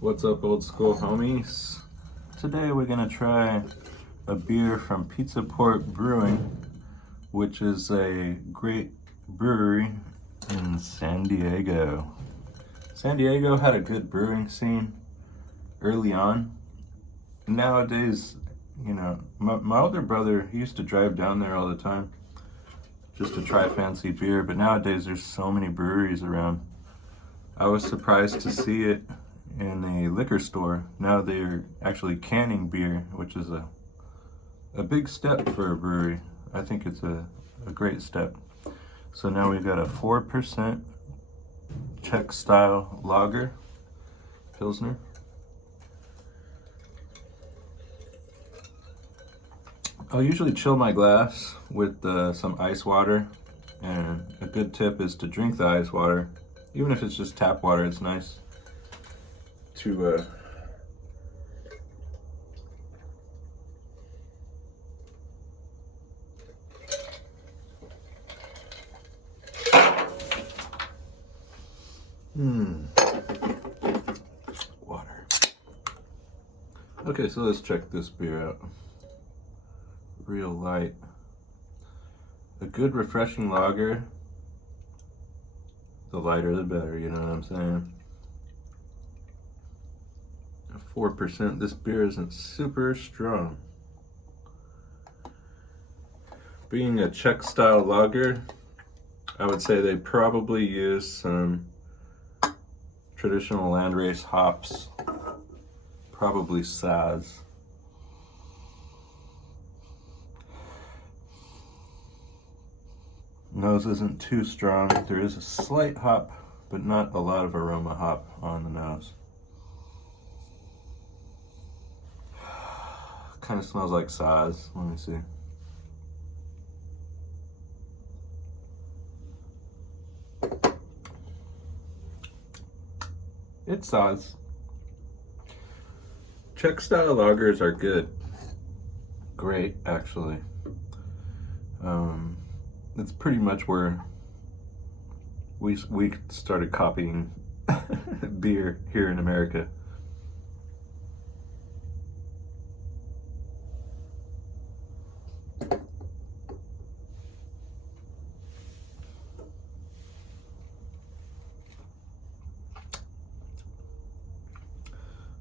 What's up, old school homies? Today we're gonna try a beer from Port Brewing, which is a great brewery in San Diego. San Diego had a good brewing scene early on. Nowadays, my older brother, he used to drive down there all the time just to try fancy beer, but nowadays there's so many breweries around. I was surprised to see it in a liquor store. Now they're actually canning beer, which is a big step for a brewery. I think it's a great step. So now we've got a 4% Czech style lager, pilsner. I'll usually chill my glass with some ice water, and a good tip is to drink the ice water. Even if it's just tap water, it's nice to water. Okay, so let's check this beer out. Real light. A good refreshing lager. The lighter the better, you know what I'm saying? 4%. This beer isn't super strong. Being a Czech style lager, I would say they probably use some traditional landrace hops, probably Saz. Nose isn't too strong. There is a slight hop, but not a lot of aroma hop on the nose. Kind of smells like Saz. Let me see. It's Saz. Czech style lagers are good. Great, actually. It's pretty much where we started copying beer here in America.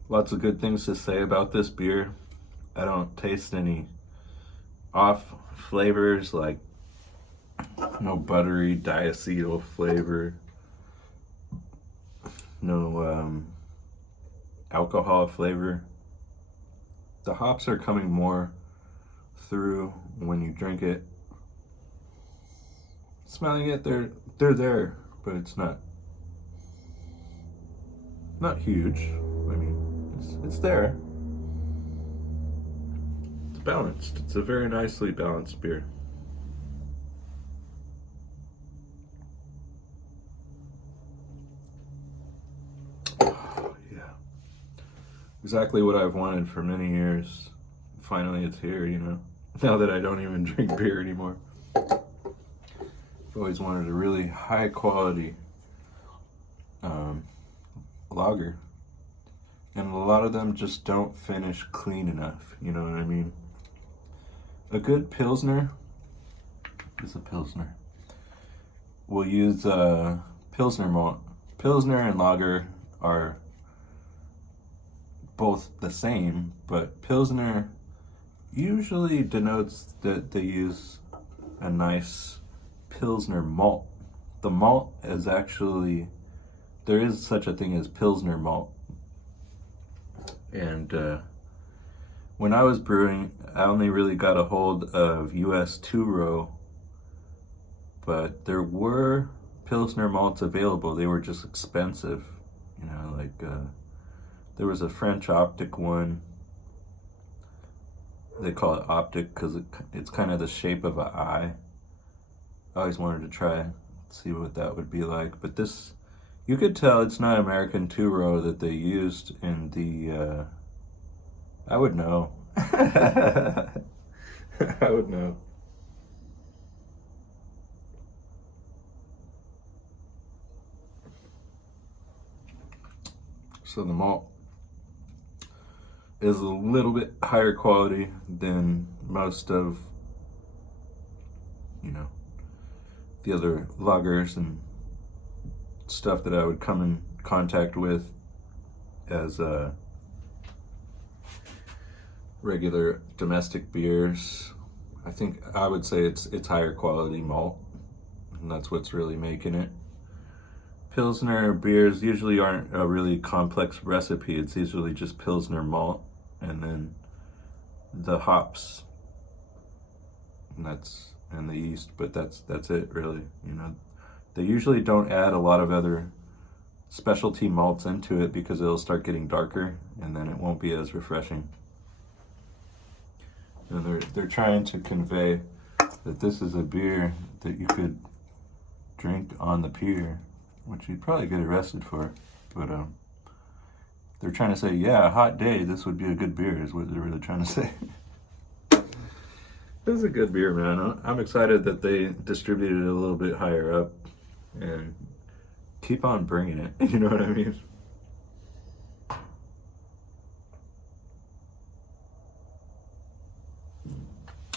Lots of good things to say about this beer. I don't taste any off flavors, like no buttery diacetyl flavor, no alcohol flavor. The hops are coming more through when you drink it. Smelling it, they're there, but it's not huge. I mean, it's there. It's balanced. It's a very nicely balanced beer. Exactly what I've wanted for many years. Finally, it's here, you know. Now that I don't even drink beer anymore. I've always wanted a really high quality lager. And a lot of them just don't finish clean enough, you know what I mean? A good pilsner is a pilsner. We'll use pilsner malt. Pilsner and lager are both the same, but pilsner usually denotes that they use a nice pilsner malt. The malt is actually, there is such a thing as pilsner malt. And when I was brewing, I only really got a hold of US 2-row, but there were pilsner malts available. They were just expensive, you know, like there was a French Optic one. They call it Optic because it's kind of the shape of an eye. I always wanted to try, see what that would be like. But this, you could tell it's not American 2-row that they used in the, I would know. I would know. So the malt is a little bit higher quality than most of, you know, the other lagers and stuff that I would come in contact with as regular domestic beers. I think I would say it's higher quality malt, and that's what's really making it. Pilsner beers usually aren't a really complex recipe. It's usually just Pilsner malt and then the hops, and the yeast, but that's it really. You know, they usually don't add a lot of other specialty malts into it because it'll start getting darker and then it won't be as refreshing. And they're trying to convey that this is a beer that you could drink on the pier, which you'd probably get arrested for, but they're trying to say, yeah, a hot day, this would be a good beer, is what they're really trying to say. This is a good beer, man. I'm excited that they distributed it a little bit higher up and keep on bringing it, you know what I mean?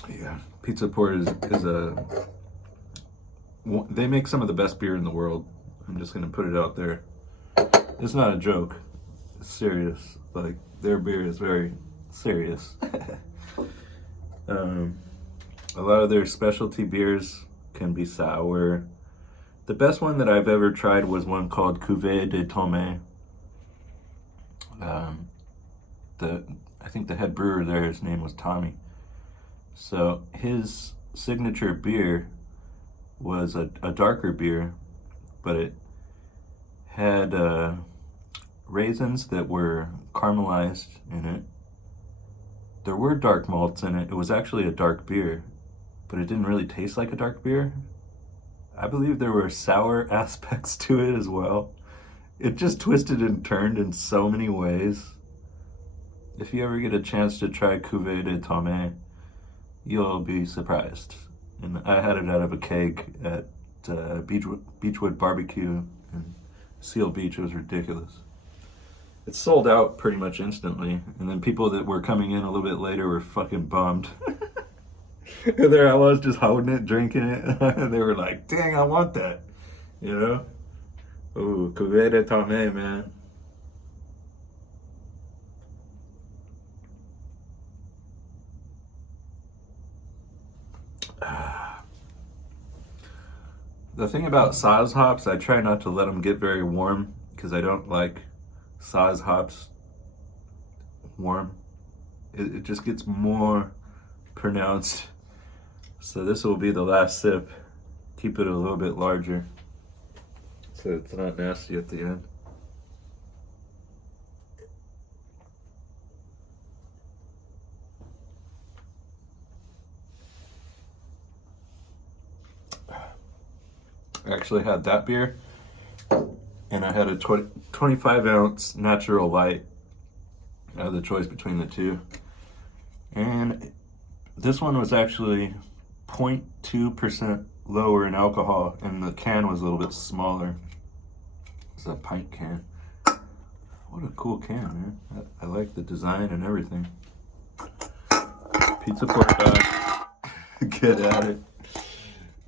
Yeah, Pizza Port is they make some of the best beer in the world. I'm just gonna put it out there. It's not a joke. It's serious. Like, their beer is very serious. A lot of their specialty beers can be sour. The best one that I've ever tried was one called Cuvée de Tomé. I think the head brewer there, his name was Tommy. So his signature beer was a darker beer, but it had raisins that were caramelized in it. There were dark malts in it. It was actually a dark beer, but it didn't really taste like a dark beer. I believe there were sour aspects to it as well. It just twisted and turned in so many ways. If you ever get a chance to try Cuvée de Tomé, you'll be surprised. And I had it out of a keg at Beachwood Barbecue in Seal Beach. It was ridiculous. It sold out pretty much instantly, and then people that were coming in a little bit later were fucking bummed. And there I was just holding it, drinking it, and they were like, dang, I want that, you know? Ooh, Cuvée de Tomé, man. The thing about Saaz hops, I try not to let them get very warm because I don't like Saaz hops warm. It just gets more pronounced. So this will be the last sip. Keep it a little bit larger so it's not nasty at the end. I actually had that beer, and I had a 25 ounce natural light. I had the choice between the two. And this one was actually 0.2% lower in alcohol, and the can was a little bit smaller. It's a pint can. What a cool can, man. I like the design and everything. Pizza Port dog. Get at it.